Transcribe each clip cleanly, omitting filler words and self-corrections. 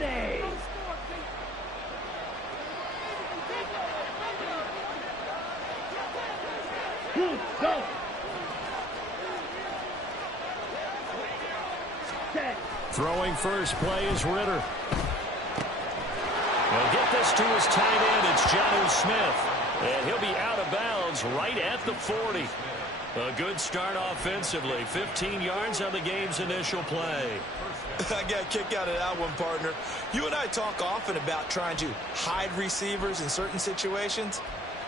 Ready. Go. Set. Throwing first play is Ritter. He'll get this to his tight end. It's Jonnu Smith. And he'll be out of bounds right at the 40. A good start offensively. 15 yards on the game's initial play. I got a kick out of that one, partner. You and I talk often about trying to hide receivers in certain situations.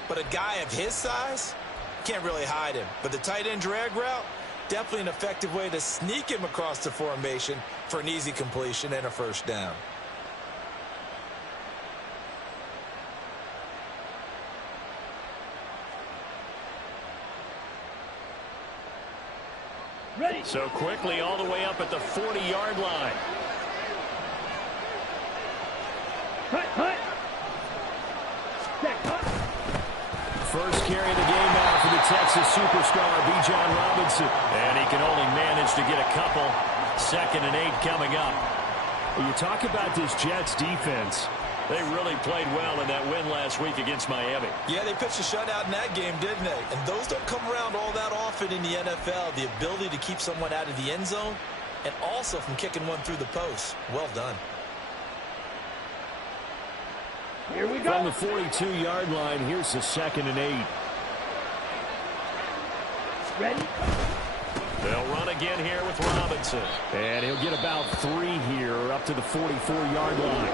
But a guy of his size, can't really hide him. But the tight end drag route, definitely an effective way to sneak him across the formation for an easy completion and a first down. Ready. So quickly all the way up at the 40-yard line. Cut. Cut. First carry of the game now for the Texas superstar, Bijan Robinson. And he can only manage to get a couple. 2nd and 8 coming up. Well, you talk about this Jets defense. They really played well in that win last week against Miami. Yeah, they pitched a shutout in that game, didn't they? And those don't come around all that often in the NFL. The ability to keep someone out of the end zone and also from kicking one through the post. Well done. Here we go. From the 42-yard line, here's the 2nd and 8. Ready. They'll run again here with Robinson. And he'll get about 3 here up to the 44-yard line.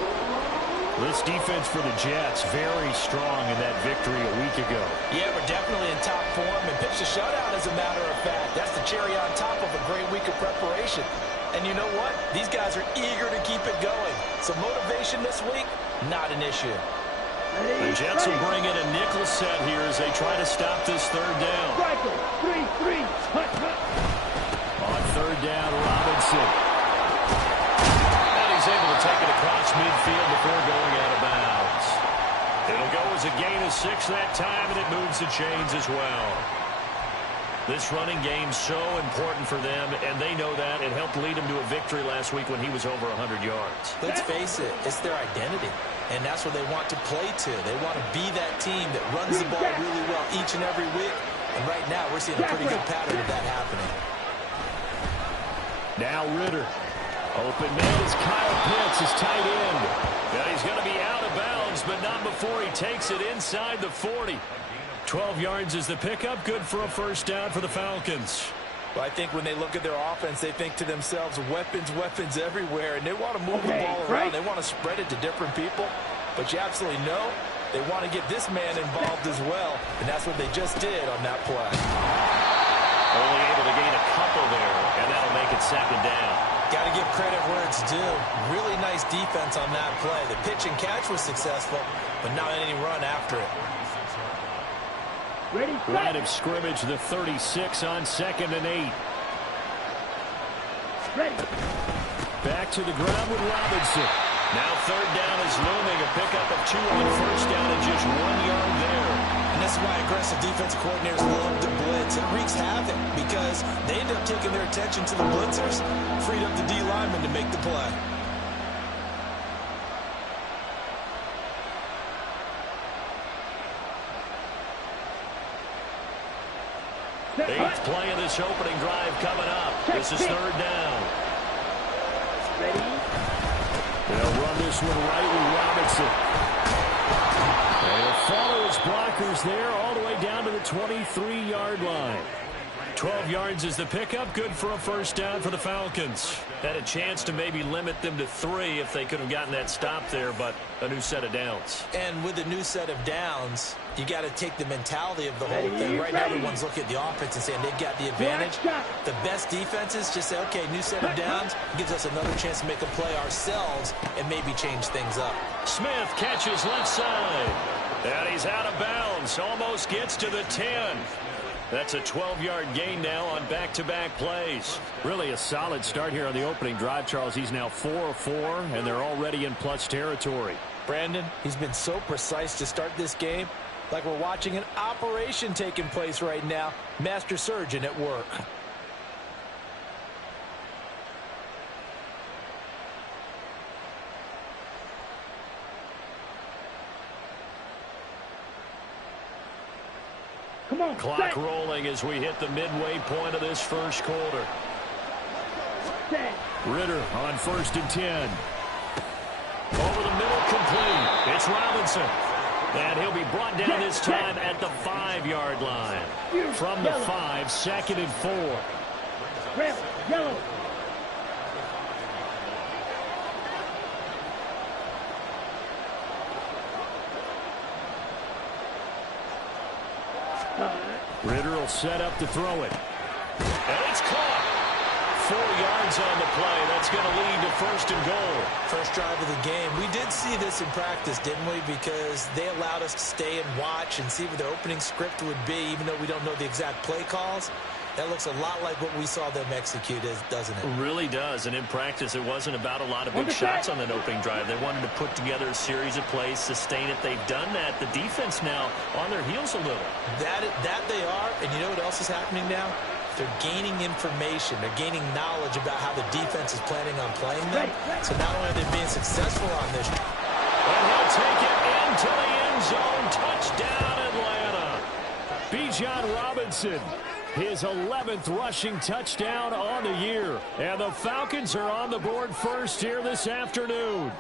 This defense for the Jets, very strong in that victory a week ago. Yeah, we're definitely in top form and pitched a shutout, as a matter of fact. That's the cherry on top of a great week of preparation. And you know what? These guys are eager to keep it going. So motivation this week, not an issue. The Jets will bring in a nickel set here as they try to stop this 3rd down. Striker. 3. Cut. On 3rd down, Robinson. He's able to take it across midfield before going out of bounds. It'll go as a gain of 6 that time, and it moves the chains as well. This running game's so important for them, and they know that. It helped lead them to a victory last week when he was over 100 yards. Let's face it, it's their identity, and that's what they want to play to. They want to be that team that runs the ball really well each and every week, and right now we're seeing a pretty good pattern of that happening. Now Ritter. Open man is Kyle Pitts, his tight end. Now he's going to be out of bounds, but not before he takes it inside the 40. 12 yards is the pickup, good for a first down for the Falcons. Well, I think when they look at their offense, they think to themselves, weapons everywhere, and they want to move the ball around. They want to spread it to different people, but you absolutely know they want to get this man involved as well, and that's what they just did on that play. Only able to gain a couple there, and that'll make it 2nd down. Got to give credit where it's due. Really nice defense on that play. The pitch and catch was successful, but not any run after it. Ready. Line of scrimmage, the 36 on 2nd and 8. Ready. Back to the ground with Robinson. Now 3rd down is looming. A pickup of 2 on 1st down and just 1 yard there. And this is why aggressive defensive coordinators love to blitz. It wreaks havoc because they end up taking their attention to the blitzers, freed up the D lineman to make the play. Eighth play of this opening drive coming up. This is 3rd down. Ready. They'll run this one right with Robinson. They'll follow his blockers there all the way down to the 23-yard line. 12 yards is the pickup, good for a first down for the Falcons. Had a chance to maybe limit them to 3 if they could have gotten that stop there, but a new set of downs. And with a new set of downs, you got to take the mentality of the whole thing. Right now, everyone's looking at the offense and saying they've got the advantage. The best defenses just say, okay, new set of downs gives us another chance to make a play ourselves and maybe change things up. Smith catches left side. And he's out of bounds. Almost gets to the 10. That's a 12-yard gain now on back-to-back plays. Really a solid start here on the opening drive, Charles. He's now 4 of 4, and they're already in plus territory. Brandon, he's been so precise to start this game, like we're watching an operation taking place right now. Master surgeon at work. Come on, Clock set. rolling as we hit the midway point of this first quarter. Set. Ritter on 1st and 10. Over the middle, complete. It's Robinson. And he'll be brought down this time at the 5-yard line. From the 5, 2nd and 4. Red, yellow. Ritter will set up to throw it. And it's caught. 4 yards on the play. That's going to lead to 1st and goal. First drive of the game. We did see this in practice, didn't we? Because they allowed us to stay and watch and see what their opening script would be, even though we don't know the exact play calls. That looks a lot like what we saw them execute, doesn't it? It really does. And in practice, it wasn't about a lot of big shots on that opening drive. They wanted to put together a series of plays, sustain it. They've done that. The defense now on their heels a little. That they are. And you know what else is happening now? They're gaining information. They're gaining knowledge about how the defense is planning on playing them. So not only are they being successful on this. And he'll take it into the end zone. Touchdown, Atlanta. Bijan Robinson. His 11th rushing touchdown on the year. And the Falcons are on the board first here this afternoon.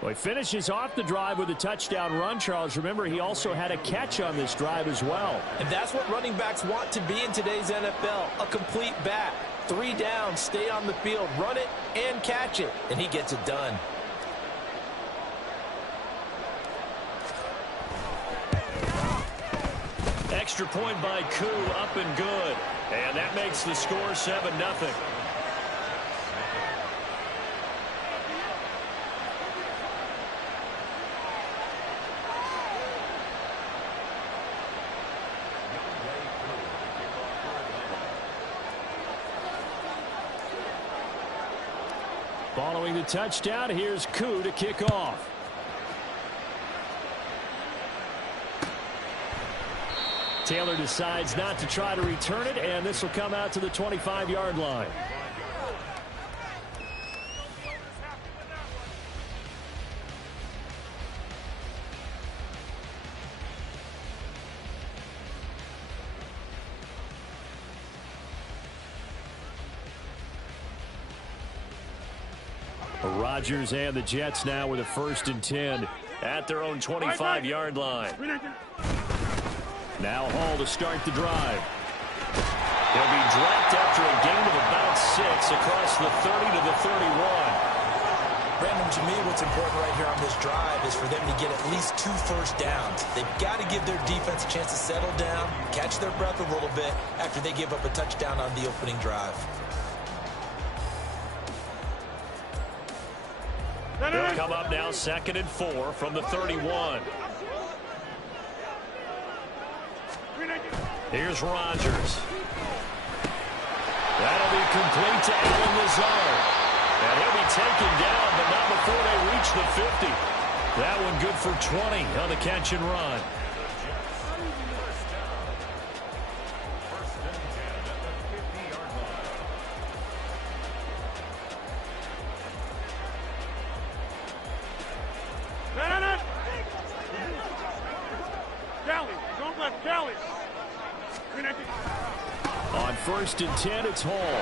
Well, he finishes off the drive with a touchdown run, Charles. Remember, he also had a catch on this drive as well. And that's what running backs want to be in today's NFL, a complete back. 3 downs, stay on the field, run it, and catch it. And he gets it done. Extra point by Koo, up and good. And that makes the score 7-0. Following the touchdown, here's Koo to kick off. Taylor decides not to try to return it, and this will come out to the 25-yard line. Rodgers and the Jets now with a 1st and 10 at their own 25-yard line. Now Hall to start the drive. He'll be dropped after a gain of about 6 across the 30 to the 31. Brandon, to me, what's important right here on this drive is for them to get at least 2 first downs. They've got to give their defense a chance to settle down, catch their breath a little bit after they give up a touchdown on the opening drive. They'll come up now 2nd and 4 from the 31. Here's Rodgers. That'll be complete to Allen Lazard. And he'll be taken down, but not before they reach the 50. That one good for 20 on the catch and run. On 1st and 10, it's Hall.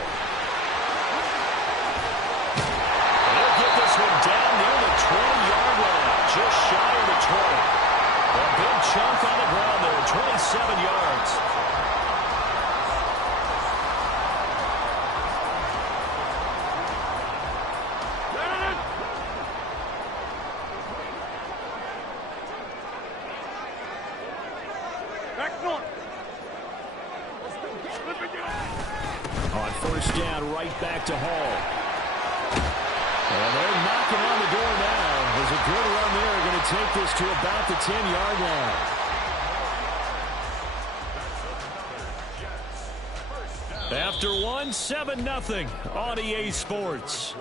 He'll get this one down near the 20-yard line, just shy of the 20. A big chunk on the ground there, 27 yards. On 1st down, right back to Hall. And they're knocking on the door now. There's a good run there. Going to take this to about the 10-yard line. After 1, 7-0 on EA Sports.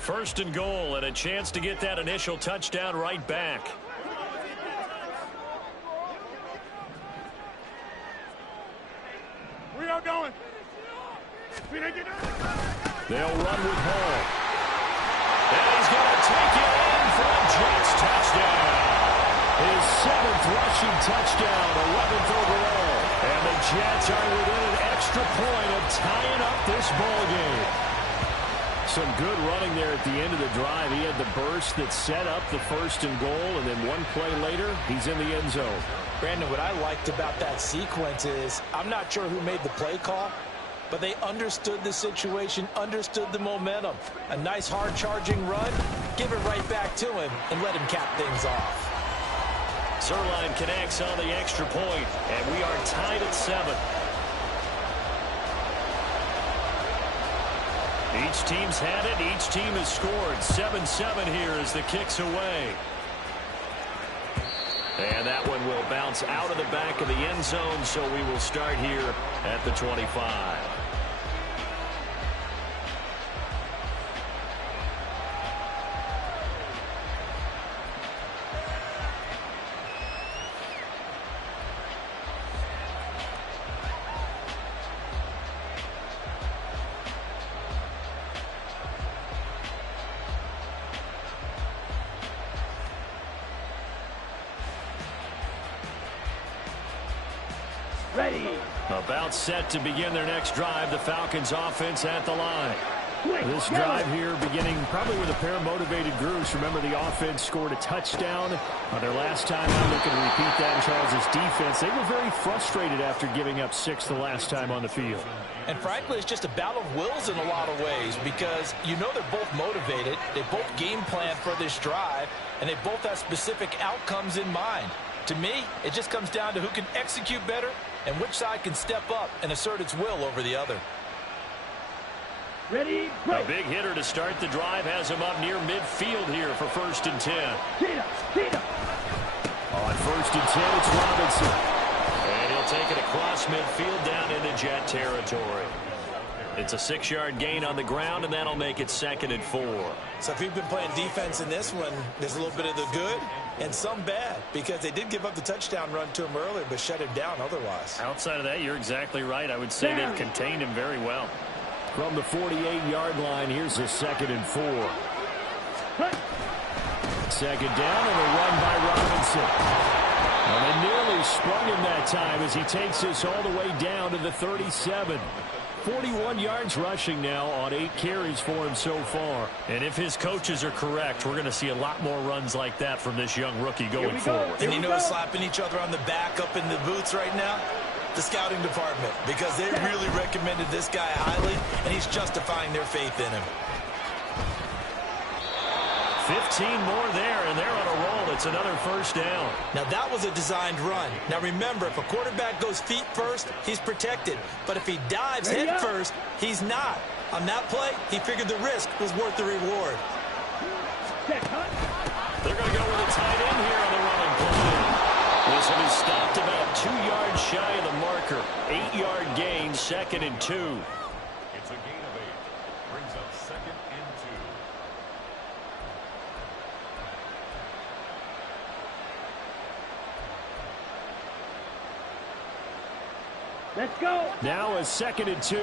First and goal, and a chance to get that initial touchdown right back. They'll run with Hall. And he's going to take it in for a Jets touchdown. His 7th rushing touchdown, 11th overall. And the Jets are within an extra point of tying up this ball game. Some good running there at the end of the drive. He had the burst that set up the 1st and goal, and then one play later, he's in the end zone. Brandon, what I liked about that sequence is I'm not sure who made the play call, but they understood the situation, understood the momentum. A nice hard-charging run, give it right back to him, and let him cap things off. Zuerlein connects on the extra point, and we are tied at 7. Each team's had it. Each team has scored. 7-7 here as the kick's away. And that one will bounce out of the back of the end zone, so we will start here at the 25. Ready. About set to begin their next drive. The Falcons offense at the line. This drive here beginning probably with a pair of motivated groups. Remember, the offense scored a touchdown their last time out. Looking to repeat that in Charles' defense. They were very frustrated after giving up 6 the last time on the field. And frankly, it's just a battle of wills in a lot of ways because you know they're both motivated. They both game plan for this drive, and they both have specific outcomes in mind. To me, it just comes down to who can execute better and which side can step up and assert its will over the other. Ready, A go. big hitter to start the drive has him up near midfield here for 1st and 10. Cheetah. On 1st and 10, it's Robinson. And he'll take it across midfield down into Jet territory. It's a 6-yard gain on the ground, and that'll make it 2nd and 4. So if you've been playing defense in this one, there's a little bit of the good and some bad because they did give up the touchdown run to him earlier but shut him down otherwise. Outside of that, you're exactly right. I would say they've contained him very well. From the 48-yard line, here's a 2nd and 4. 2nd down and a run by Robinson. And they nearly sprung him that time as he takes this all the way down to the 37. 41 yards rushing now on 8 carries for him so far. And if his coaches are correct, we're going to see a lot more runs like that from this young rookie going forward. And you know who's slapping each other on the back up in the boots right now? The scouting department, because they really recommended this guy highly, and he's justifying their faith in him. 15 more there, and they're on a roll. It's another 1st down. Now, that was a designed run. Now, remember, if a quarterback goes feet first, he's protected. But if he dives head first, he's not. On that play, he figured the risk was worth the reward. They're going to go with a tight end here on the running play. This one is stopped about 2 yards shy of the marker. 8-yard gain, 2nd and 2. It's a gain of 8. Brings up 2nd and 2. Let's go. Now a 2nd and 2.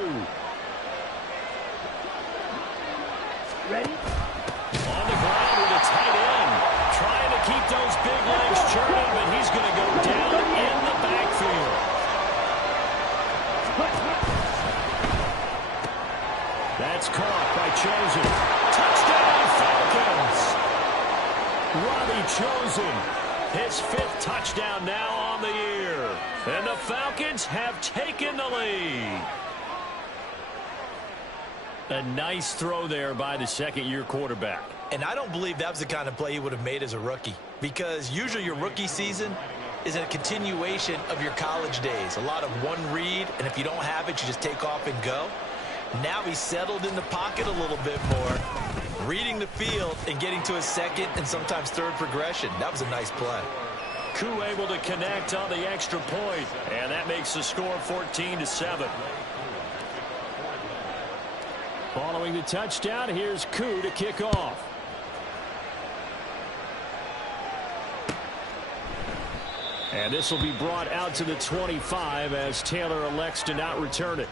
Ready. On the ground with a tight end. Trying to keep those big legs churning, but he's going to go down in the backfield. That's caught by Chosen. Touchdown, Falcons! Robbie Chosen. His 5th touchdown now on the year. And the Falcons have taken the lead. A nice throw there by the 2nd-year quarterback. And I don't believe that was the kind of play he would have made as a rookie, because usually your rookie season is a continuation of your college days. A lot of one read, and if you don't have it, you just take off and go. Now he's settled in the pocket a little bit more, reading the field and getting to his 2nd and sometimes 3rd progression. That was a nice play. Koo able to connect on the extra point, and that makes the score 14-7. Following the touchdown, here's Koo to kick off. And this will be brought out to the 25 as Taylor elects to not return it.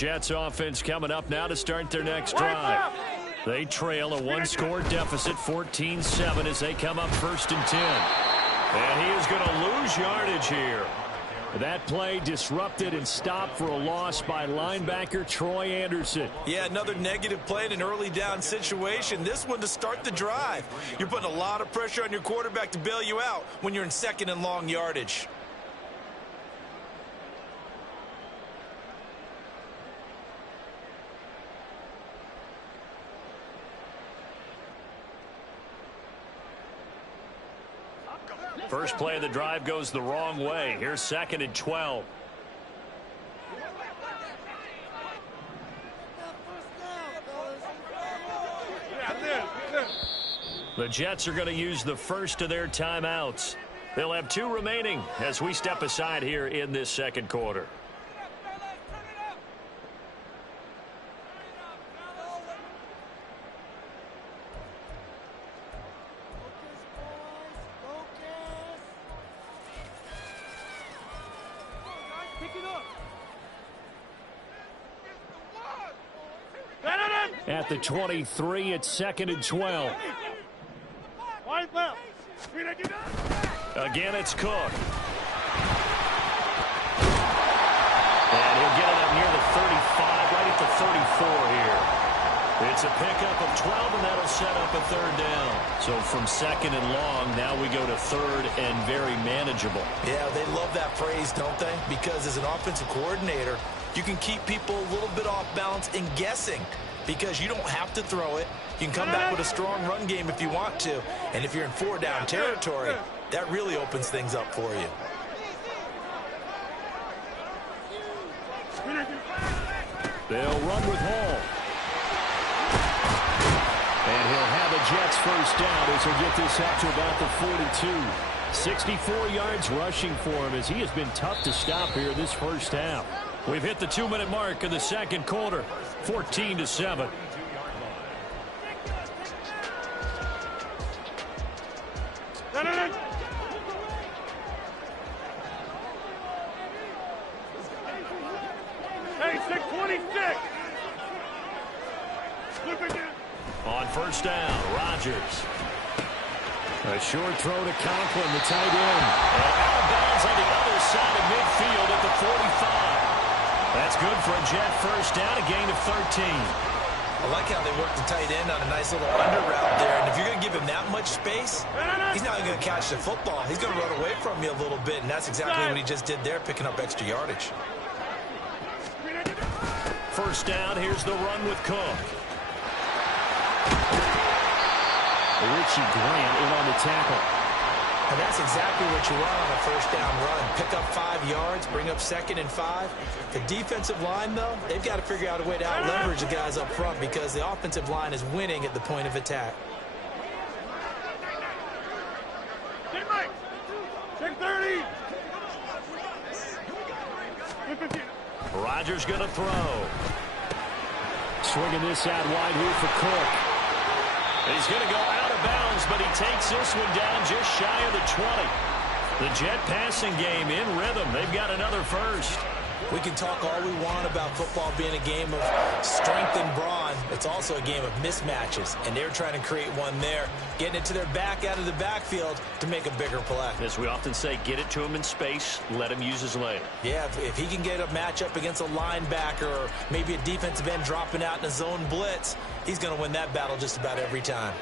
Jets offense coming up now to start their next drive. They trail a one-score deficit, 14-7, as they come up 1st and 10. And he is going to lose yardage here. That play disrupted and stopped for a loss by linebacker Troy Anderson. Yeah, another negative play in an early down situation. This one to start the drive. You're putting a lot of pressure on your quarterback to bail you out when you're in 2nd and long yardage. First play of the drive goes the wrong way. Here's 2nd and 12. The Jets are going to use the first of their timeouts. They'll have 2 remaining as we step aside here in this 2nd quarter. At the 23, it's 2nd and 12. Again, it's Cook. And he'll get it up near the 35, right at the 34 here. It's a pickup of 12, and that'll set up a 3rd down. So from 2nd and long, now we go to 3rd and very manageable. Yeah, they love that phrase, don't they? Because as an offensive coordinator, you can keep people a little bit off balance and guessing. Because you don't have to throw it. You can come back with a strong run game if you want to. And if you're in 4-down territory, that really opens things up for you. They'll run with Hall. And he'll have a Jets 1st down as he'll get this up to about the 42. 64 yards rushing for him as he has been tough to stop here this 1st half. We've hit the 2-minute mark in the 2nd quarter. 14-7. Hey, 626. On 1st down, Rodgers. A short throw to Conklin, the tight end. And out of bounds on the other side of midfield at the 45. That's good for a Jet 1st down, a gain of 13. I like how they work the tight end on a nice little under route there. And if you're going to give him that much space, he's not going to catch the football. He's going to run away from you a little bit, and that's exactly what he just did there, picking up extra yardage. 1st down, here's the run with Cook. Richie Grant in on the tackle. And that's exactly what you want on a 1st down run. Pick up 5 yards, bring up 2nd and 5. The defensive line, though, they've got to figure out a way to out-leverage the guys up front because the offensive line is winning at the point of attack. Rodgers going to throw. Swinging this out wide here for Cook. He's going to go out of bounds, but he takes this one down just shy of the 20. The Jet passing game in rhythm. They've got another 1st. We can talk all we want about football being a game of strength and brawn. It's also a game of mismatches, and they're trying to create one there, getting it to their back out of the backfield to make a bigger play. As we often say, get it to him in space, let him use his leg. Yeah, if he can get a matchup against a linebacker or maybe a defensive end dropping out in a zone blitz, he's going to win that battle just about every time.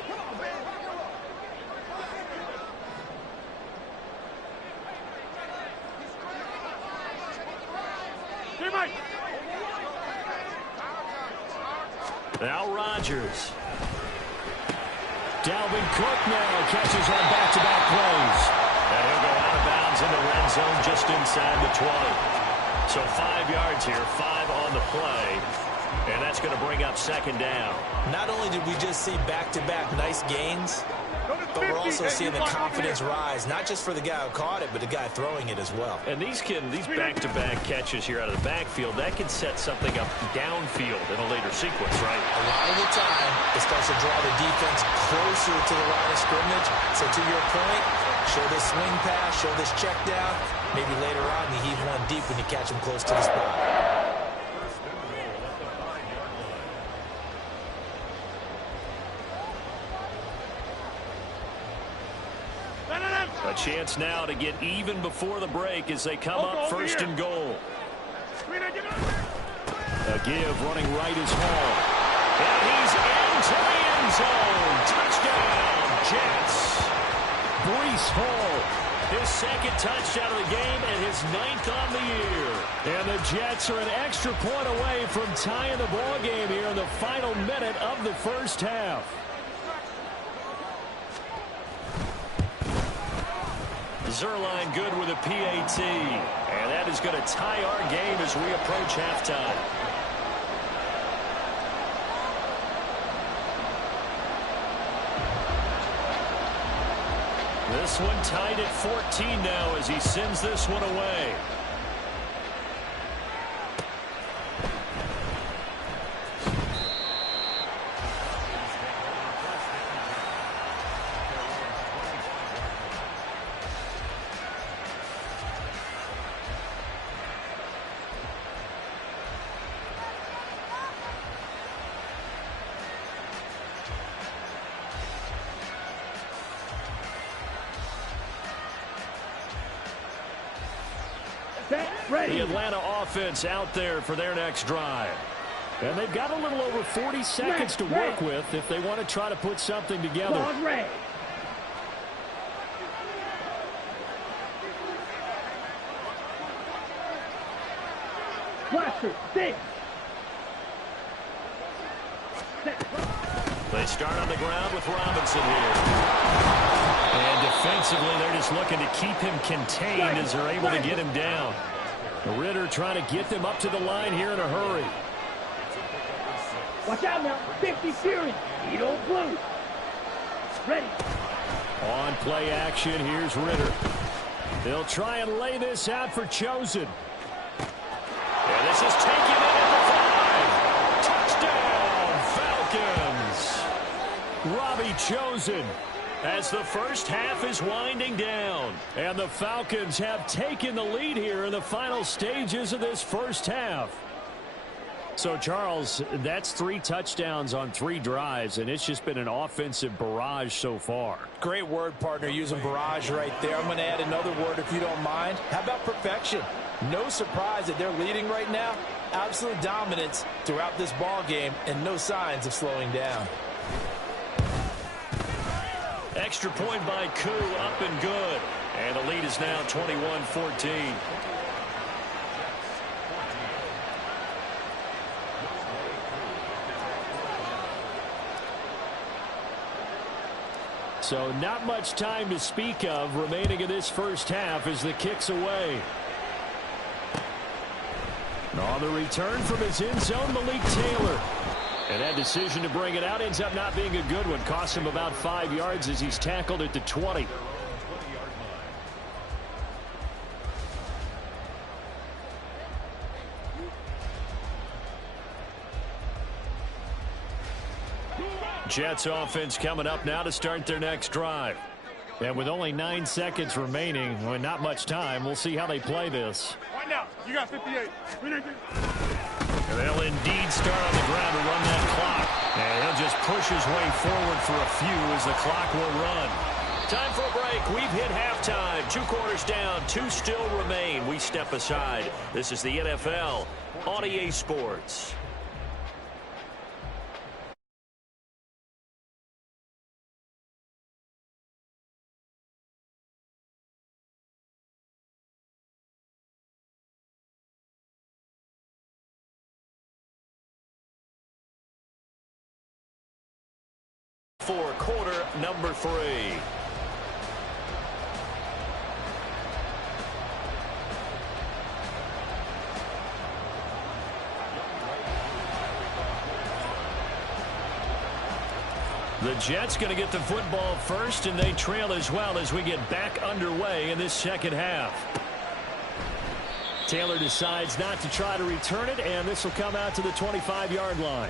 Now Rodgers. Dalvin Cook now catches on back-to-back plays. And he'll go out of bounds in the red zone just inside the 20. So 5 yards here, 5 on the play. And that's going to bring up 2nd down. Not only did we just see back-to-back nice gains, but we're also seeing the confidence rise, not just for the guy who caught it, but the guy throwing it as well. And these back-to-back catches here out of the backfield, that can set something up downfield in a later sequence, right? A lot of the time, it starts to draw the defense closer to the line of scrimmage. So to your point, show this swing pass, show this check down. Maybe later on, you heave one deep when you catch him close to the spot. A chance now to get even before the break as they come up first and goal. A give running right is Hall. And he's into the end zone. Touchdown, Jets. Breece Hall, his second touchdown of the game and his 9th on the year. And the Jets are an extra point away from tying the ball game here in the final minute of the first half. Zuerlein good with a PAT. And that is going to tie our game as we approach halftime. This one tied at 14 now as he sends this one away. The Atlanta offense out there for their next drive. And they've got a little over 40 seconds to work with if they want to try to put something together. They start on the ground with Robinson here. And defensively, they're just looking to keep him contained as they're able to get him down. Ritter trying to get them up to the line here in a hurry. Watch out now. 50 Fury. Edo Blue. Ready. On play action, here's Ritter. They'll try and lay this out for Chosen. And this is taken in at the 5. Touchdown, Falcons. Robbie Chosen. As the first half is winding down. And the Falcons have taken the lead here in the final stages of this first half. So, Charles, that's 3 touchdowns on 3 drives, and it's just been an offensive barrage so far. Great word, partner, using barrage right there. I'm going to add another word if you don't mind. How about perfection? No surprise that they're leading right now. Absolute dominance throughout this ball game and no signs of slowing down. Extra point by Koo, up and good. And the lead is now 21-14. So not much time to speak of remaining in this first half as the kick's away. On the return from his end zone, Malik Taylor. And that decision to bring it out ends up not being a good one. Cost him about 5 yards as he's tackled at the 20. Jets offense coming up now to start their next drive. And with only 9 seconds remaining, well, not much time, we'll see how they play this. Right now, you got 58. And they'll indeed start on the ground to run that clock. And he'll just push his way forward for a few as the clock will run. Time for a break. We've hit halftime. 2 quarters down, 2 still remain. We step aside. This is the NFL on EA Sports. For quarter number 3. The Jets going to get the football first, and they trail as well as we get back underway in this second half. Taylor decides not to try to return it, and this will come out to the 25-yard line.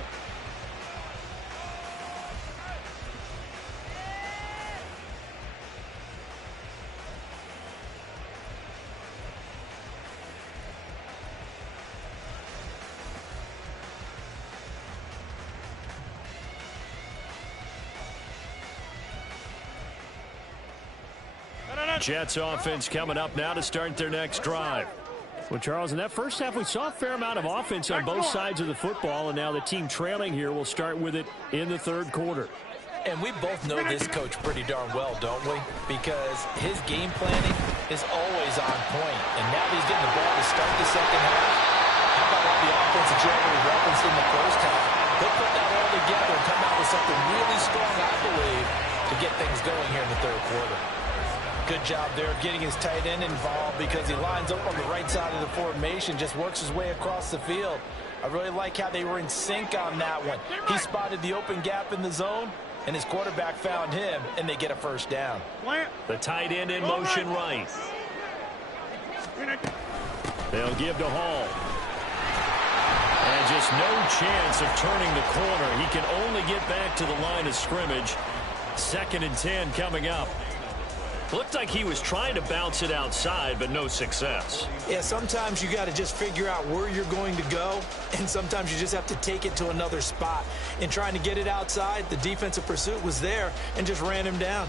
Jets offense coming up now to start their next drive. Well, Charles, in that first half, we saw a fair amount of offense on both sides of the football, and now the team trailing here will start with it in the third quarter. And we both know this coach pretty darn well, don't we? Because his game planning is always on point. And now that he's getting the ball to start the second half, how about all the offense that you already referenced in the first half? He'll put that all together and come out with something really strong, I believe, to get things going here in the third quarter. Good job there getting his tight end involved because he lines up on the right side of the formation, just works his way across the field. I really like how they were in sync on that one. He spotted the open gap in the zone, and his quarterback found him, and they get a first down. The tight end in motion right. They'll give to Hall. And just no chance of turning the corner. He can only get back to the line of scrimmage. 2nd and 10 coming up. Looked like he was trying to bounce it outside, but no success. Yeah, sometimes you got to just figure out where you're going to go, and sometimes you just have to take it to another spot. In trying to get it outside, the defensive pursuit was there and just ran him down.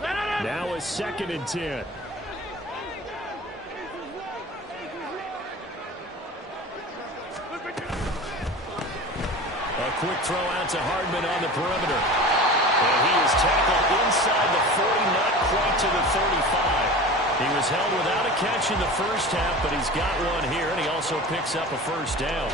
Now a 2nd and 10. A quick throw out to Hardman on the perimeter. And he is tackled inside the 40, not quite to the 35. He was held without a catch in the first half, but he's got one here, and he also picks up a first down.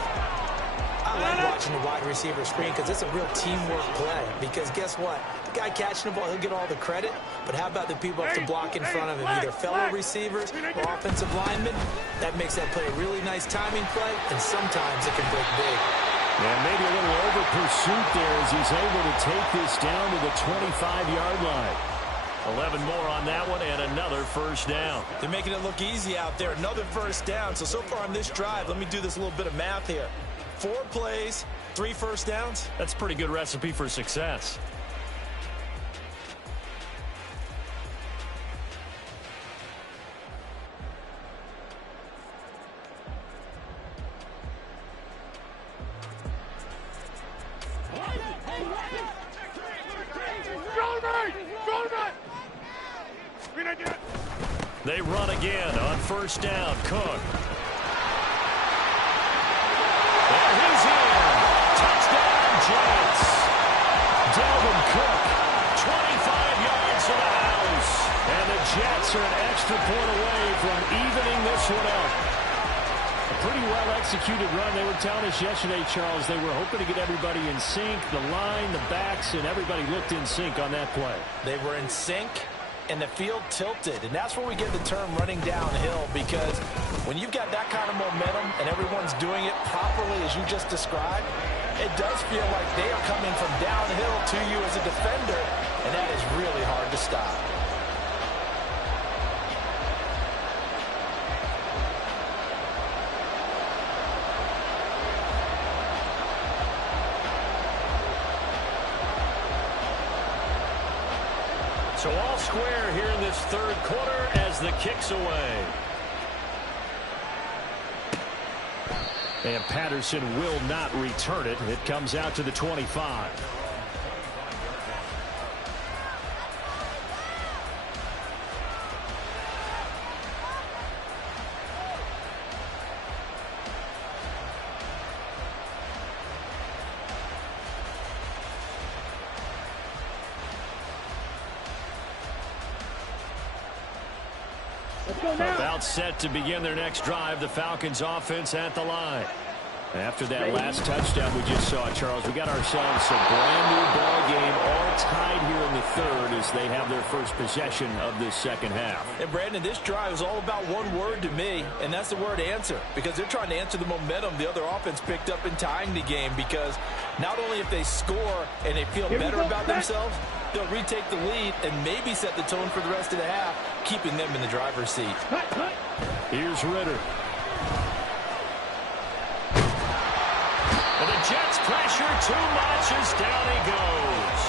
I like watching the wide receiver screen because it's a real teamwork play. Because guess what? The guy catching the ball, he'll get all the credit. But how about the people up to block in front of him, either fellow receivers or offensive linemen? That makes that play a really nice timing play, and sometimes it can break big. Yeah, maybe a little over pursuit there as he's able to take this down to the 25-yard line. 11 more on that one and another first down. They're making it look easy out there. Another first down. So far on this drive, let me do this little bit of math here. 4 plays, 3 first downs. That's a pretty good recipe for success. They run again on first down. Cook. And he's in. Touchdown, Jets. Dalvin Cook, 25 yards to the house. And the Jets are an extra point away from evening this one up. A pretty well-executed run. They were telling us yesterday, Charles, they were hoping to get everybody in sync, the line, the backs, and everybody looked in sync on that play. They were in sync, and the field tilted. And that's where we get the term running downhill, because when you've got that kind of momentum and everyone's doing it properly as you just described, it does feel like they are coming from downhill to you as a defender, and that is really hard to stop. So all square here in this third quarter as the kick's away. And Patterson will not return it. It comes out to the 25. About set to begin their next drive. The Falcons offense at the line. After that last touchdown we just saw, Charles, we got ourselves a brand new ball game, all tied here in the third as they have their first possession of this second half. And Brandon, this drive is all about one word to me, and that's the word answer, because they're trying to answer the momentum the other offense picked up in tying the game, because not only if they score and they feel better about themselves, they'll retake the lead and maybe set the tone for the rest of the half, keeping them in the driver's seat. Here's Ritter. And the Jets pressure too much as down he goes.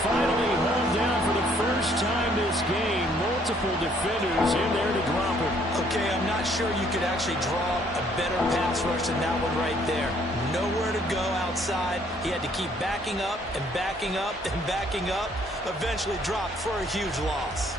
Finally held down for the first time this game. Multiple defenders in there to drop him. Okay, I'm not sure you could actually draw a better pass rush than that one right there. Nowhere to go outside. He had to keep backing up and backing up and backing up. Eventually dropped for a huge loss.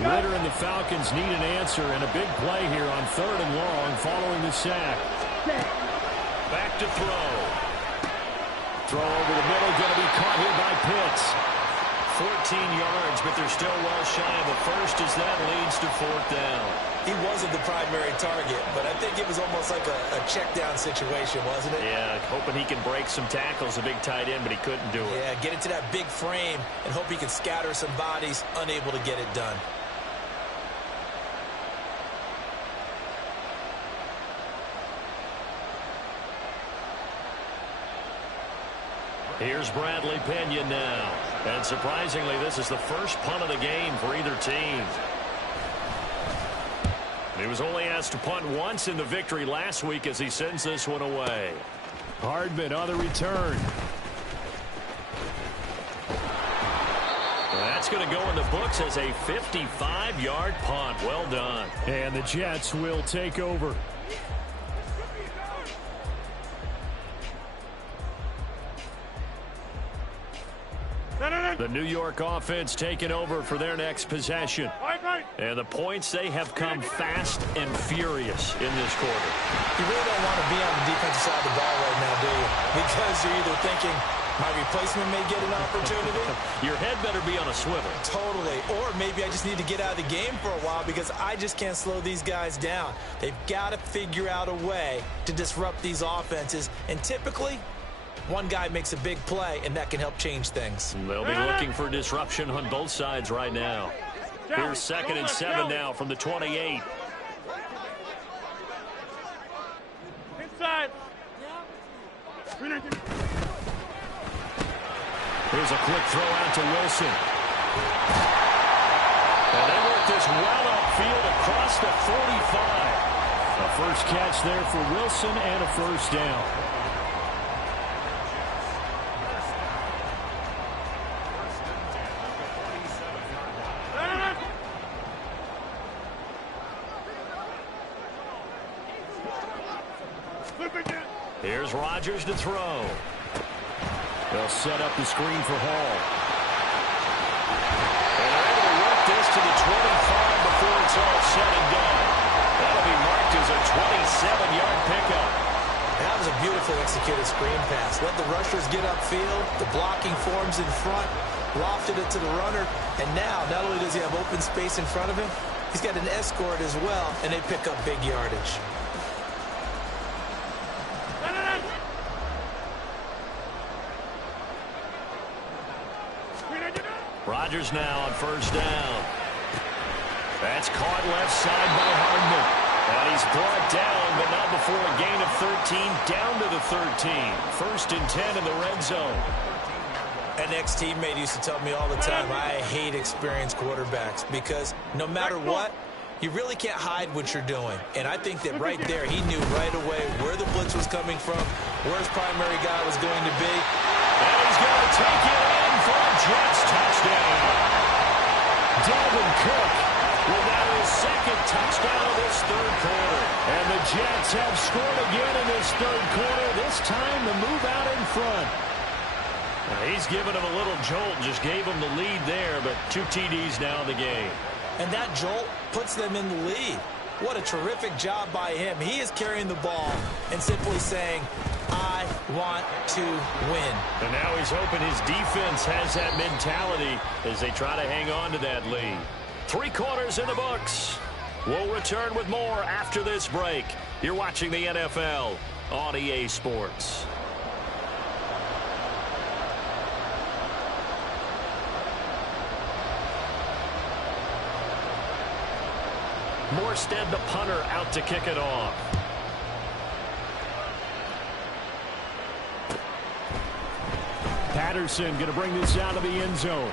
Ritter and the Falcons need an answer, and a big play here on 3rd and long following the sack. Back to throw. Throw over the middle, going to be caught here by Pitts. 14 yards, but they're still well shy of a first as that leads to 4th down. He wasn't the primary target, but I think it was almost like a check down situation, wasn't it? Yeah, hoping he can break some tackles, a big tight end, but he couldn't do it. Yeah, get into that big frame and hope he can scatter some bodies, unable to get it done. Here's Bradley Pena now. And surprisingly, this is the first punt of the game for either team. He was only asked to punt once in the victory last week as he sends this one away. Hardman on the return. That's going to go in the books as a 55-yard punt. Well done. And the Jets will take over. The New York offense taking over for their next possession. And the points, they have come fast and furious in this quarter. You really don't want to be on the defensive side of the ball right now, do you? Because you're either thinking, my replacement may get an opportunity. Your head better be on a swivel. Totally. Or maybe I just need to get out of the game for a while because I just can't slow these guys down. They've got to figure out a way to disrupt these offenses. And typically, one guy makes a big play, and that can help change things. They'll be looking for disruption on both sides right now. Here's 2nd and 7 now from the 28. Inside. Here's a quick throw out to Wilson. And they work this well upfield across the 45. A first catch there for Wilson and a first down. Here's Rodgers to throw. They'll set up the screen for Hall. And they're able to work this to the 25 before it's all said and done. That'll be marked as a 27-yard pickup. That was a beautiful executed screen pass. Let the rushers get upfield. The blocking forms in front. Lofted it to the runner. And now, not only does he have open space in front of him, he's got an escort as well, and they pick up big yardage. Rodgers now on first down. That's caught left side by Hardman. And he's brought down, but not before a gain of 13, down to the 13. 1st and 10 in the red zone. An ex-teammate used to tell me all the time, I hate experienced quarterbacks because no matter what, you really can't hide what you're doing. And I think that right there, he knew right away where the blitz was coming from, where his primary guy was going to be. And he's going to take it in for a Jets touchdown. Dalvin Cook with now his 2nd touchdown of this 3rd quarter. And the Jets have scored again in this 3rd quarter. This time to move out in front. He's given him a little jolt, just gave him the lead there, but 2 TDs now in the game. And that jolt puts them in the lead. What a terrific job by him. He is carrying the ball and simply saying, I want to win. And now he's hoping his defense has that mentality as they try to hang on to that lead. 3 quarters in the books. We'll return with more after this break. You're watching the NFL on EA Sports. Morstead, the punter, out to kick it off. Patterson going to bring this out of the end zone.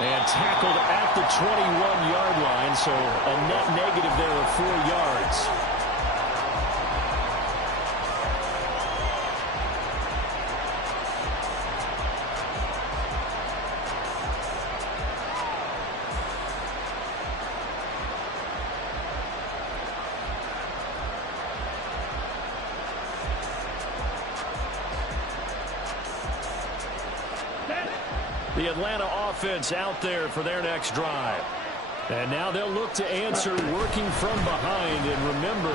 And tackled at the 21-yard line, so a net negative there of 4 yards. The Atlanta offense out there for their next drive. And now they'll look to answer working from behind. And remember,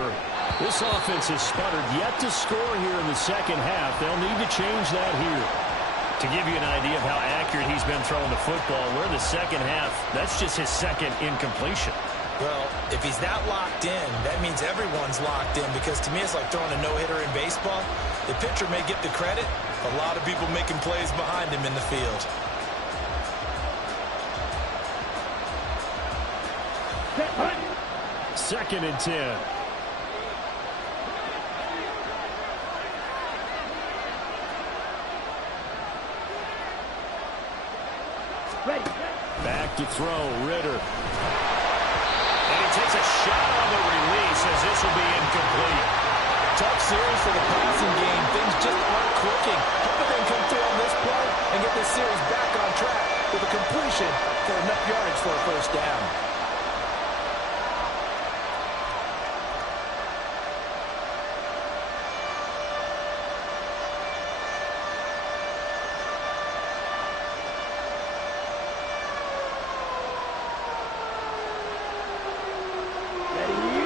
this offense has sputtered yet to score here in the second half. They'll need to change that here. To give you an idea of how accurate he's been throwing the football, we're in the second half. That's just his second incompletion. Well, if he's not locked in, that means everyone's locked in, because to me it's like throwing a no-hitter in baseball. The pitcher may get the credit. A lot of people making plays behind him in the field. Second and 10. Ready. Back to throw, Ritter. And he takes a shot on the release as this will be incomplete. Tough series for the passing game. Things just aren't clicking. Hoping they can come through on this play and get this series back on track with a completion for enough yardage for a first down.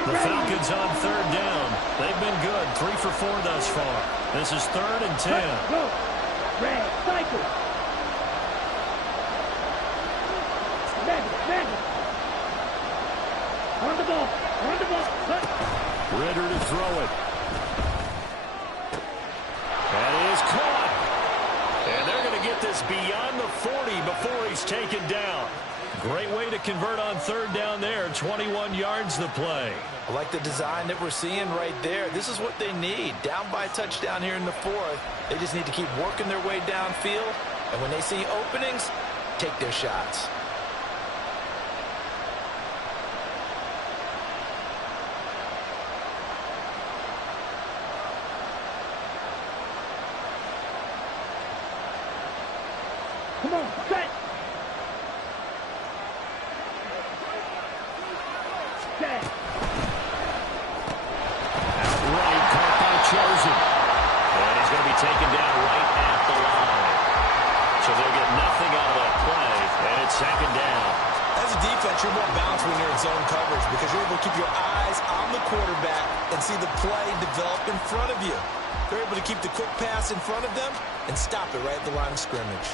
The Falcons on third down. They've been good. 3 for 4 thus far. This is 3rd and 10. Go. Red. Cycle. Magic. On the ball. Cut. Ritter to throw it. That is caught. And they're going to get this beyond the 40 before he's taken down. Great way to convert on third down there. 21 yards the play. I like the design that we're seeing right there. This is what they need. Down by a touchdown here in the 4th. They just need to keep working their way downfield. And when they see openings, take their shots. Come on. Set. Outright caught by Chosen. And he's going to be taken down right at the line. So they'll get nothing out of that play. And it's 2nd down. As a defense, you're more balanced when you're in zone coverage because you're able to keep your eyes on the quarterback and see the play develop in front of you. They're able to keep the quick pass in front of them and stop it right at the line of scrimmage.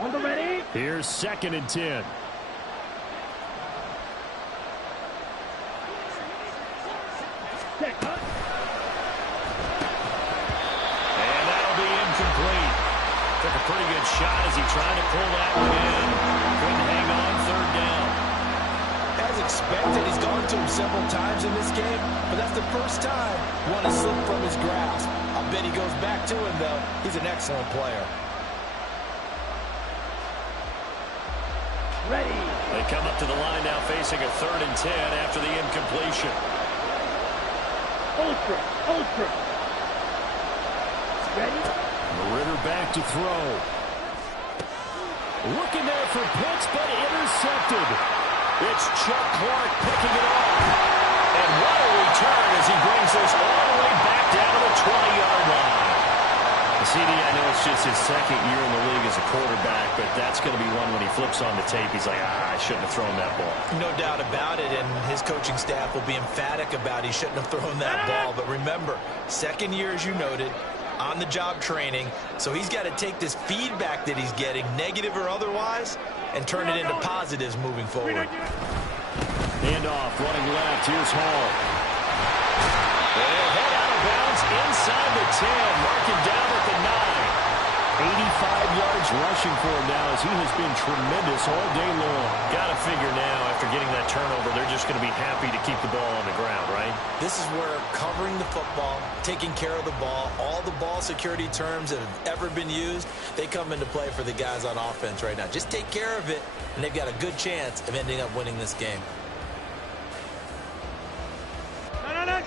On the ready. Here's 2nd and 10. Set. Cut. And that'll be incomplete. Took a pretty good shot as he tried to pull that one in. Couldn't hang on 3rd down. As expected, he's gone to him several times in this game, but that's the first time one has slipped from his grasp. I bet he goes back to him, though. He's an excellent player. Ready. They come up to the line now facing a 3rd and 10 after the incompletion. Ultra. Ready. Ritter back to throw. Looking there for Pitts, but intercepted. It's Chuck Clark picking it off. And what a return as he brings this all the way back down to the 20-yard line. CD, I know it's just his 2nd year in the league as a quarterback, but that's going to be one when he flips on the tape, he's like, I shouldn't have thrown that ball. No doubt about it, and his coaching staff will be emphatic about he shouldn't have thrown that ball. But remember, 2nd year, as you noted, on-the-job training, so he's got to take this feedback that he's getting, negative or otherwise, and turn it into positives moving forward. Handoff, running left. Here's Hall. They'll head out of bounds inside the 10, marking down at the 9. 85 yards rushing for him now as he has been tremendous all day long. Got to figure now, after getting that turnover, they're just going to be happy to keep the ball on the ground, right? This is where covering the football, taking care of the ball, all the ball security terms that have ever been used, they come into play for the guys on offense right now. Just take care of it, and they've got a good chance of ending up winning this game.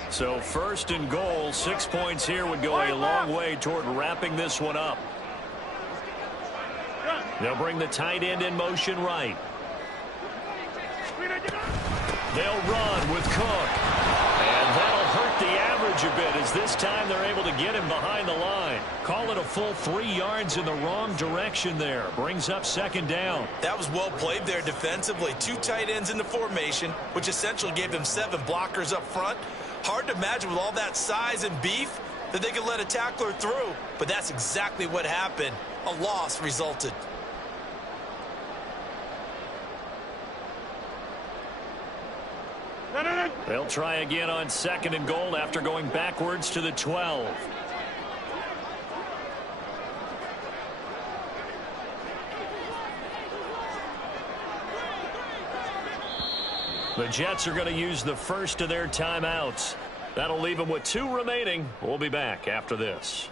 So 1st and goal, 6 points here would go a long way toward wrapping this one up. They'll bring the tight end in motion right. They'll run with Cook. And that'll hurt the average a bit as this time they're able to get him behind the line. Call it a full 3 yards in the wrong direction there. Brings up second down. That was well played there defensively. 2 tight ends in the formation, which essentially gave them 7 blockers up front. Hard to imagine with all that size and beef that they could let a tackler through. But that's exactly what happened. A loss resulted. They'll try again on 2nd and goal after going backwards to the 12. The Jets are going to use the first of their timeouts. That'll leave them with 2 remaining. We'll be back after this.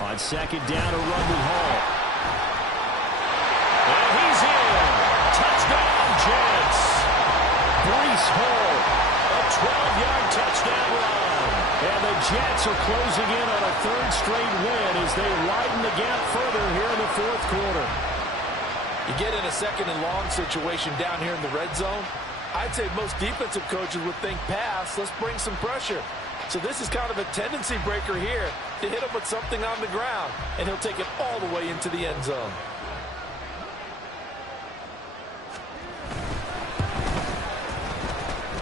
On 2nd down, a run with Hall. And he's in. Touchdown, Jets. Breece Hall, a 12-yard touchdown run. And the Jets are closing in on a 3rd straight win as they widen the gap further here in the 4th quarter. You get in a 2nd and long situation down here in the red zone. I'd say most defensive coaches would think pass. Let's bring some pressure. So this is kind of a tendency breaker here to hit him with something on the ground, and he'll take it all the way into the end zone.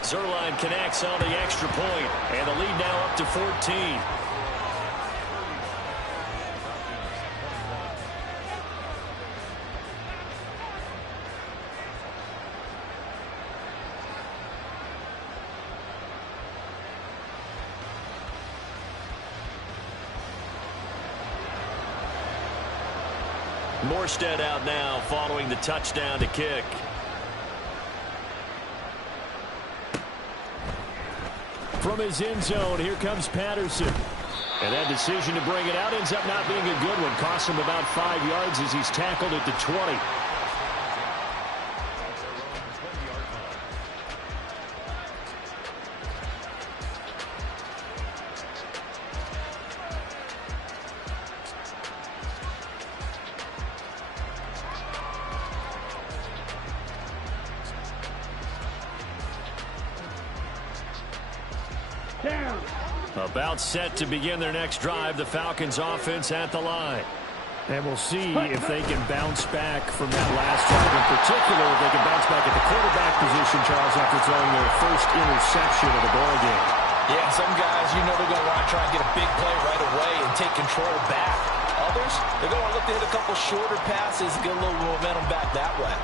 Zuerlein connects on the extra point, and the lead now up to 14. Morstead out now following the touchdown to kick. From his end zone, here comes Patterson. And that decision to bring it out ends up not being a good one. Costs him about 5 yards as he's tackled at the 20. About set to begin their next drive. The Falcons offense at the line. And we'll see if they can bounce back from that last drive. In particular, if they can bounce back at the quarterback position, Charles, after throwing their first interception of the ball game. Yeah, and some guys, you know they're going to want to try and get a big play right away and take control back. Others, they're going to look to hit a couple shorter passes and get a little momentum back that way.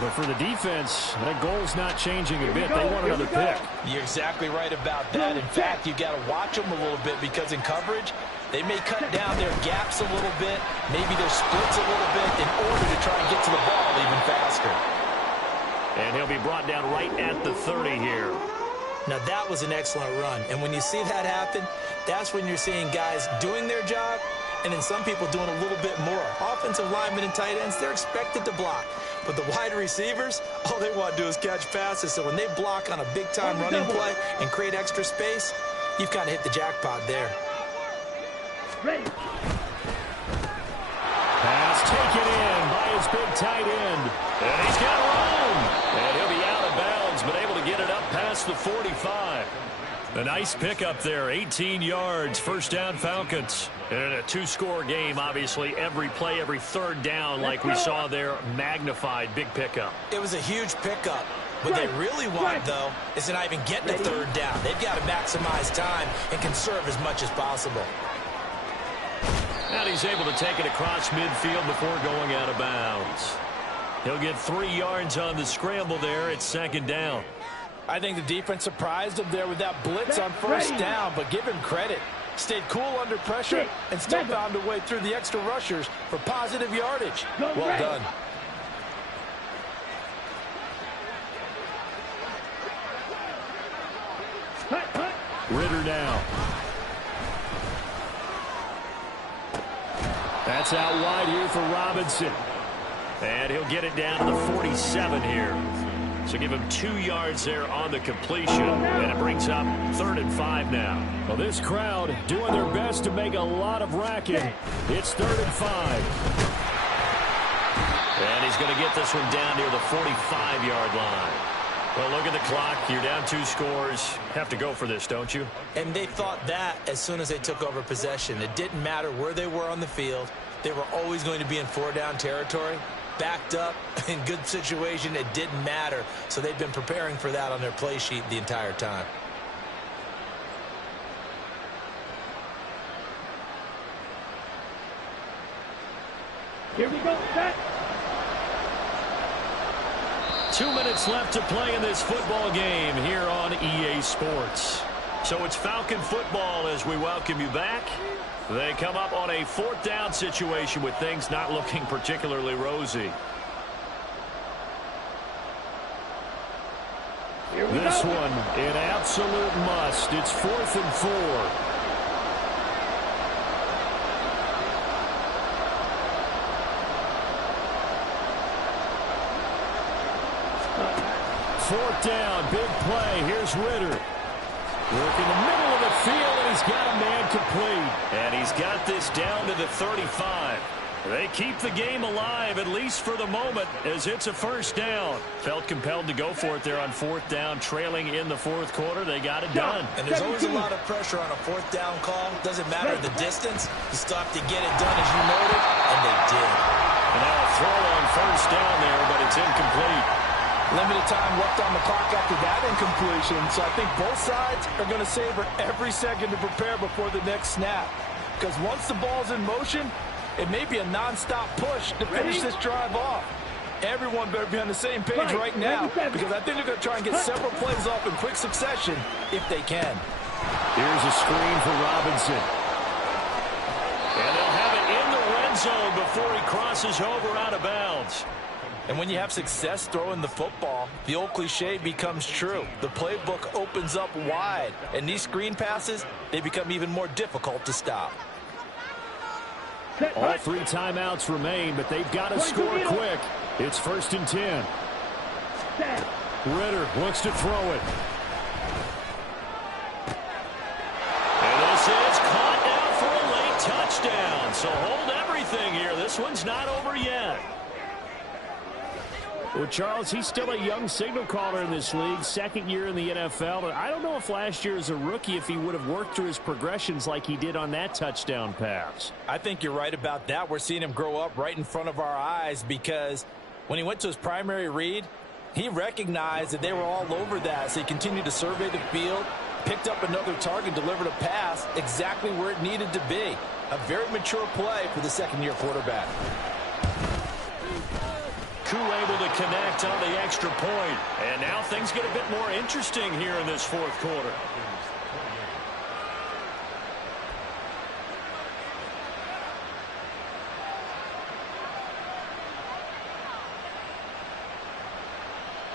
But for the defense, that goal's not changing a bit. They want another pick. You're exactly right about that. In fact, you got to watch them a little bit because in coverage, they may cut down their gaps a little bit, maybe their splits a little bit in order to try and get to the ball even faster. And he'll be brought down right at the 30 here. Now that was an excellent run. And when you see that happen, that's when you're seeing guys doing their job and then some people doing a little bit more. Offensive linemen and tight ends, they're expected to block. But the wide receivers, all they want to do is catch passes. So when they block on a big-time running play and create extra space, you've kind of hit the jackpot there. Pass taken in by his big tight end. And he's got room. And he'll be out of bounds, but able to get it up past the 45. A nice pickup there, 18 yards, first down Falcons. And in a 2-score game, obviously, every play, every third down, like we saw there, magnified, big pickup. It was a huge pickup. What they really want, though, is to not even get to third down. They've got to maximize time and conserve as much as possible. And he's able to take it across midfield before going out of bounds. He'll get 3 yards on the scramble there at second down. I think the defense surprised him there with that blitz on first down, but give him credit. Stayed cool under pressure and still found a way through the extra rushers for positive yardage. Well done. Ritter now. That's out wide here for Robinson. And he'll get it down to the 47 here. So give him 2 yards there on the completion. And it brings up 3rd and 5 now. Well, this crowd doing their best to make a lot of racket. It's 3rd and 5. And he's going to get this one down near the 45-yard line. Well, look at the clock. You're down 2 scores. Have to go for this, don't you? And they thought that as soon as they took over possession. It didn't matter where they were on the field. They were always going to be in 4-down territory. Backed up, in good situation, it didn't matter. So they've been preparing for that on their play sheet the entire time. Here we go, set. 2 minutes left to play in this football game here on EA Sports. So it's Falcon football as we welcome you back. They come up on a 4th down situation with things not looking particularly rosy. This one, an absolute must. It's 4th and 4. Fourth down, big play. Here's Ritter. Work in the middle of the field, and he's got a man complete. And he's got this down to the 35. They keep the game alive, at least for the moment, as it's a 1st down. Felt compelled to go for it there on 4th down, trailing in the 4th quarter. They got it done. And there's always a lot of pressure on a 4th down call. Doesn't matter the distance. You still have to get it done, as you noted, and they did. And now a throw on 1st down there, but it's incomplete. Limited time left on the clock after that incompletion, so I think both sides are going to savor every second to prepare before the next snap. Because once the ball's in motion, it may be a non-stop push to finish this drive off. Everyone better be on the same page right now, because I think they're going to try and get several plays off in quick succession if they can. Here's a screen for Robinson. And they'll have it in the red zone before he crosses over out of bounds. And when you have success throwing the football, the old cliche becomes true. The playbook opens up wide, and these screen passes, they become even more difficult to stop. All 3 timeouts remain, but they've got to score quick. It's 1st and 10. Ritter looks to throw it. And this is caught now for a late touchdown. So hold everything here. This one's not over yet. Well, Charles, he's still a young signal caller in this league, 2nd year in the NFL. But I don't know if last year as a rookie, if he would have worked through his progressions like he did on that touchdown pass. I think you're right about that. We're seeing him grow up right in front of our eyes, because when he went to his primary read, he recognized that they were all over that. So he continued to survey the field, picked up another target, delivered a pass exactly where it needed to be. A very mature play for the 2nd-year quarterback. Koo able to connect on the extra point. And now things get a bit more interesting here in this 4th quarter.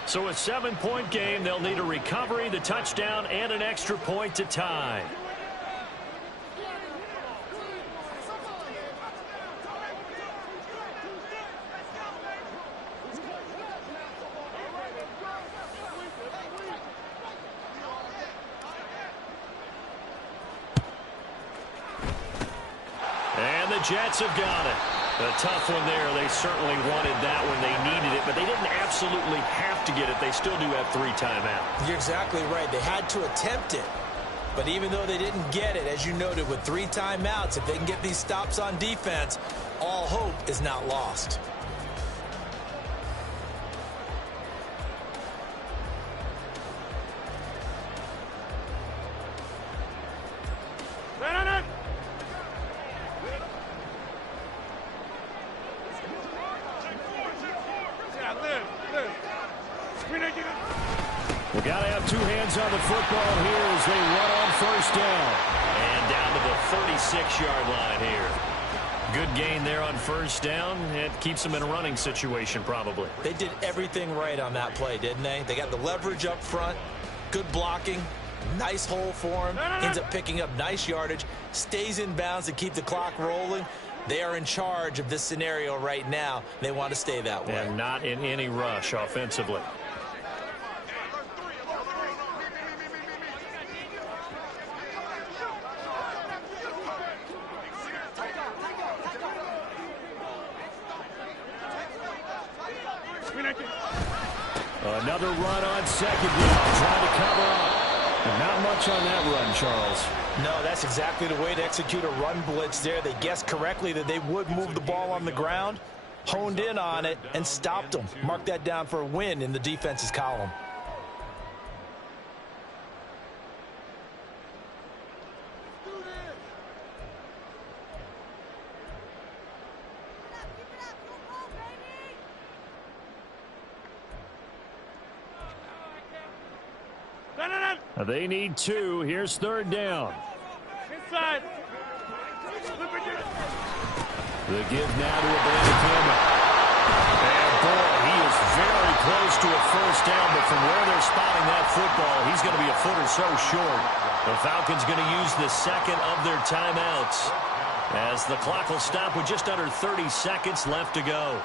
So a 7-point game. They'll need a recovery, the touchdown, and an extra point to tie. And the Jets have got it. A tough one there. They certainly wanted that when they needed it, but they didn't absolutely have to get it. They still do have 3 timeouts. You're exactly right. They had to attempt it. But even though they didn't get it, as you noted, with 3 timeouts, if they can get these stops on defense, all hope is not lost. We got to have 2 hands on the football here as they run on 1st down. And down to the 36-yard line here. Good gain there on 1st down. It keeps them in a running situation probably. They did everything right on that play, didn't they? They got the leverage up front, good blocking, nice hole for him, ends up picking up nice yardage, stays in bounds to keep the clock rolling. They are in charge of this scenario right now. They want to stay that way. And not in any rush offensively. Another run on second down, trying to cover up. And not much on that run, Charles. No, that's exactly the way to execute a run blitz there. They guessed correctly that they would move the ball on the ground, honed in on it, and stopped them. Mark that down for a win in the defense's column. They need 2. Here's third down. Inside. The give now to Abanikanda. And boy, he is very close to a first down, but from where they're spotting that football, he's going to be a foot or so short. The Falcons going to use the second of their timeouts as the clock will stop with just under 30 seconds left to go.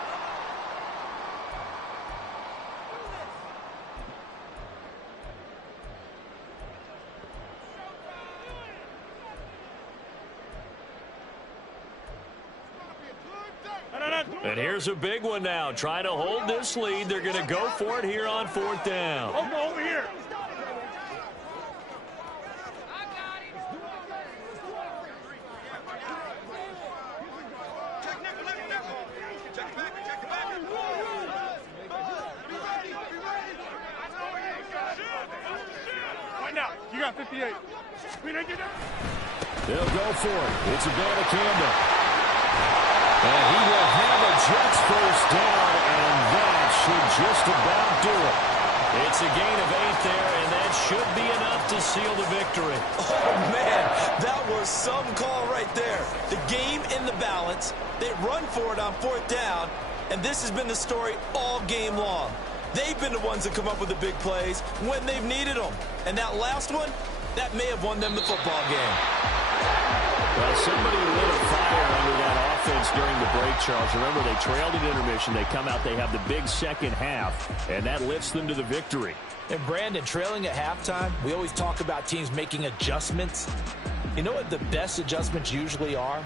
And here's a big one now. Trying to hold this lead. They're going to go for it here on fourth down. Over here. Find out. You got 58. They'll go for it. It's Abanikanda. And he will have a Jets first down, and that should just about do it. It's a gain of 8 there, and that should be enough to seal the victory. Oh, man, that was some call right there. The game in the balance. They run for it on fourth down, and this has been the story all game long. They've been the ones that come up with the big plays when they've needed them. And that last one, that may have won them the football game. Well, somebody lit a fire under that offense during the break, Charles. Remember, they trailed at intermission. They come out, they have the big second half, and that lifts them to the victory. And Brandon, trailing at halftime, we always talk about teams making adjustments. You know what the best adjustments usually are?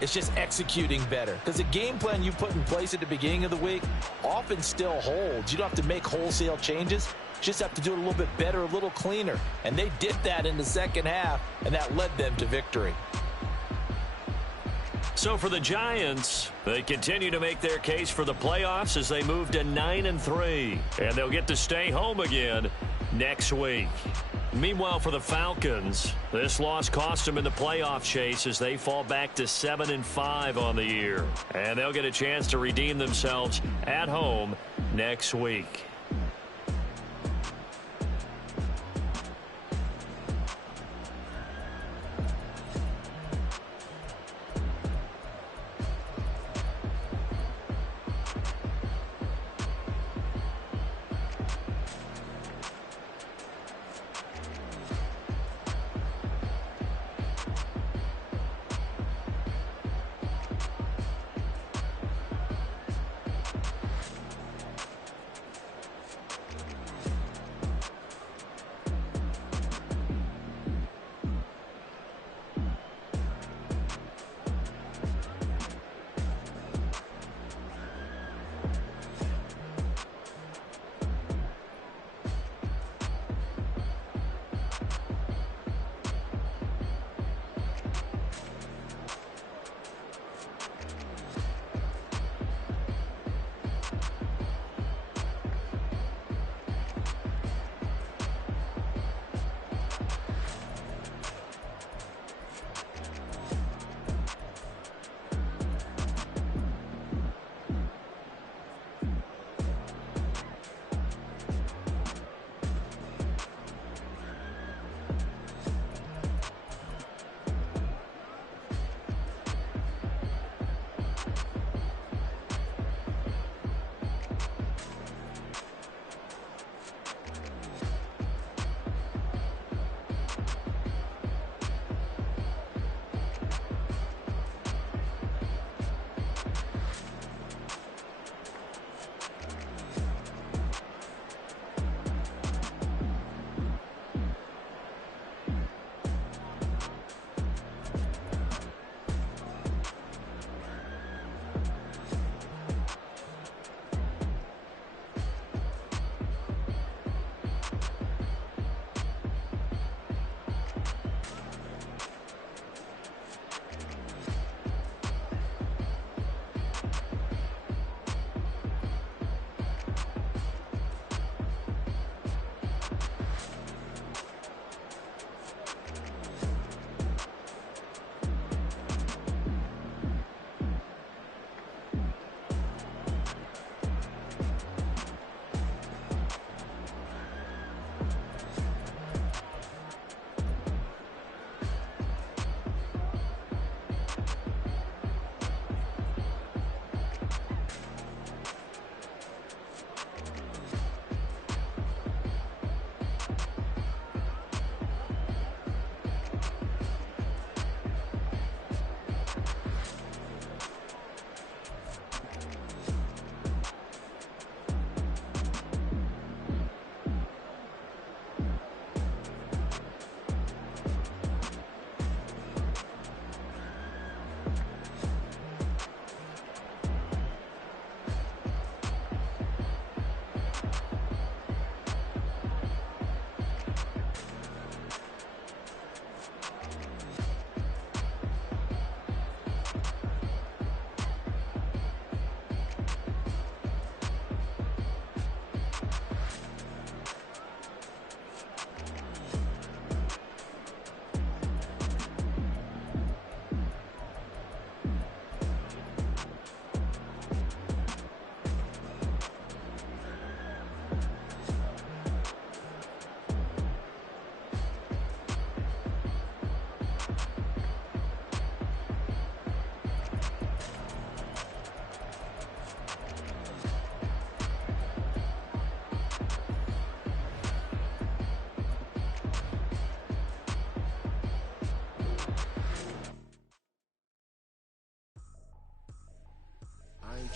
It's just executing better. Because the game plan you put in place at the beginning of the week often still holds. You don't have to make wholesale changes. You just have to do it a little bit better, a little cleaner. And they did that in the second half, and that led them to victory. So for the Giants, they continue to make their case for the playoffs as they move to 9-3. And they'll get to stay home again next week. Meanwhile, for the Falcons, this loss cost them in the playoff chase as they fall back to 7-5 on the year. And they'll get a chance to redeem themselves at home next week.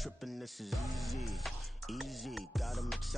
tripping, this is easy. Easy, got 'em excited.